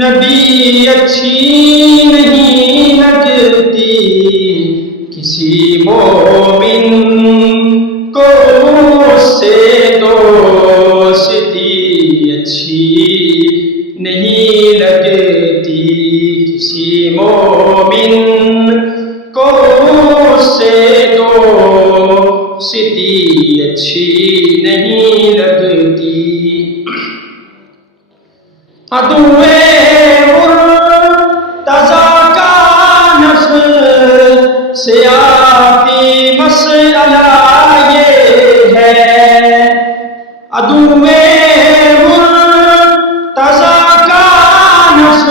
نبی اچھی نہیں لگتی، کسی مومن کو اس سے دوستی اچھی نہیں لگتی، کسی مومن کو اس سے دوستی اچھی نہیں لگتی۔ عدوِ مرتضیٰ کا نفس سے آتی مسئلہ یہ ہے، عدوِ مرتضیٰ کا نفس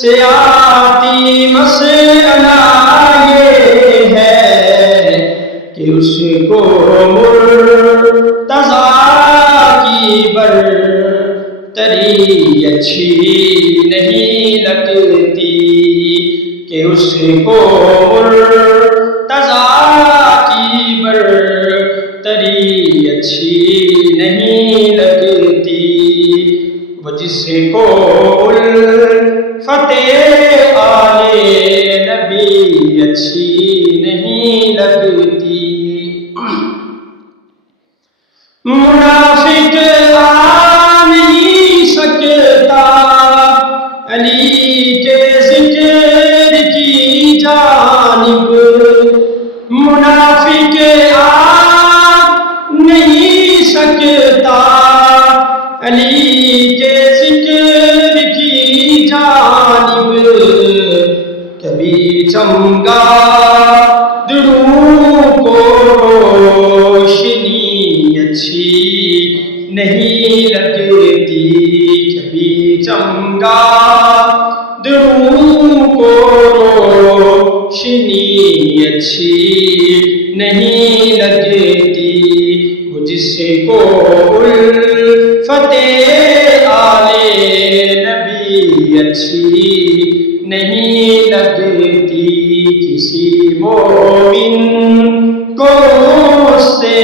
سے آتی مسئلہ یہ ہے کہ اس کو مرتضیٰ کی برتری اچھی نہیں لگتی، کہ اس کو مرتضیٰ کی برتری اچھی نہیں لگتی، وہ جس کو الفت آل نبی اچھی نہیں لگتی۔ منافق آ نہیں سکتا علی کے ذکر کی جانب، منافق آ نہیں سکتا علی کے ذکر کی جانب، کبھی چمگادڑوں کو روشنی اچھی نہیں لگتی، کبھی چمگادڑوں کو روشنی اچھی نہیں لگتی، وہ جس کو الفت آل نبی اچھی نہیں لگتی، کسی مومن کو اس سے